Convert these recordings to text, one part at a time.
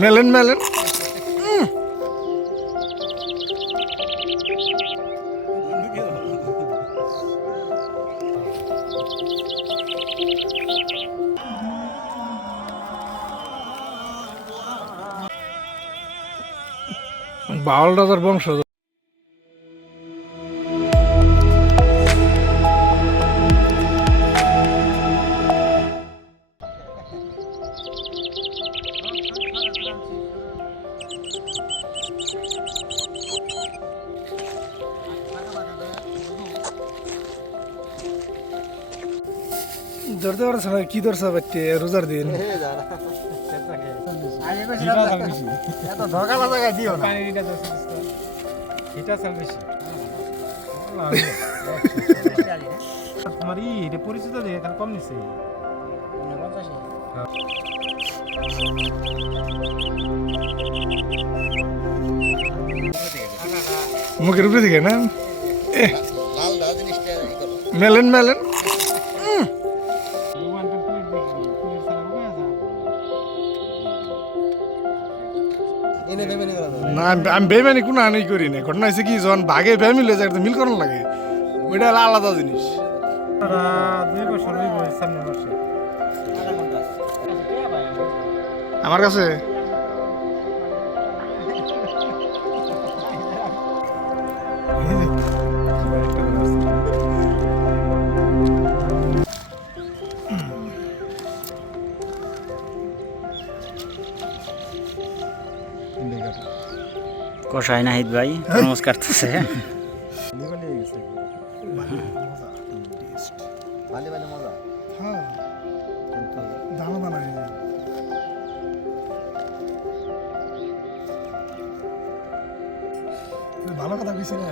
মেলেন মেলেন। বাউল রাজার বংশ ধরতে পারছে না কি ধরছে বাচ্চা রোজার দিন। এত ধকালা জায়গায় দিও না। তোমার ই এটা পরিচিত যে এখানে কম নিচ্ছে মুখের উপরে থেকে না? এ, মেলেন মেলেন। নি আমি- বেমানি কোনো আনি করি না ঘটনা হয়েছে কি যখন ভাগে ফ্যামিলি যায় মিল করানো লাগে ওইটা হলো আলাদা জিনিস আমার কাছে কষায় নাহিদ ভাই তরমুজ কাটতেছে। ভালো কথা কইছি না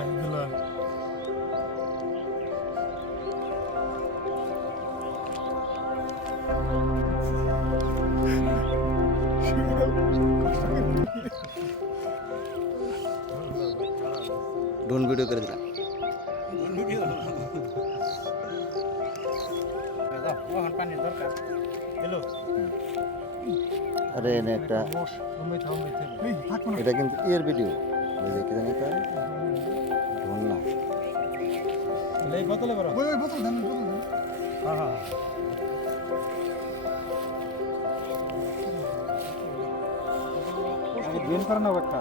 ডোন ভিডিও করে দিলাম। আরে, এনে একটা এটা কিন্তু ইয়ের ভিডিও ওই যে কি জানি এটা? ঢোল বোতলে বড় হ্যাঁ হ্যাঁ ড্রেন করেন না একটা।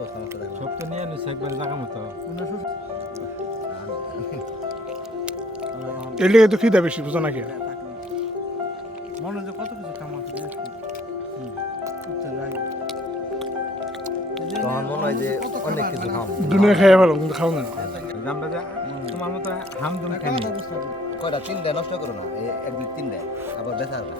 বস্তা মাথা দেখলাম। সব তো নিয়ে নিচ্ছে একবার জায়গা মতো। এর লিগে তো খিদা বেশি বুঝো নাকি? মনে যে কত কিছু কাম আছে তখন মনে হয় যে অনেক কিছু খাম দুনিয়া খাইয়া ভালো কিন্তু খাও না। তোমার মতো হামদম খাই কয়টা? তিনটা নষ্ট করো না। এক দুই দেয় আবার হবে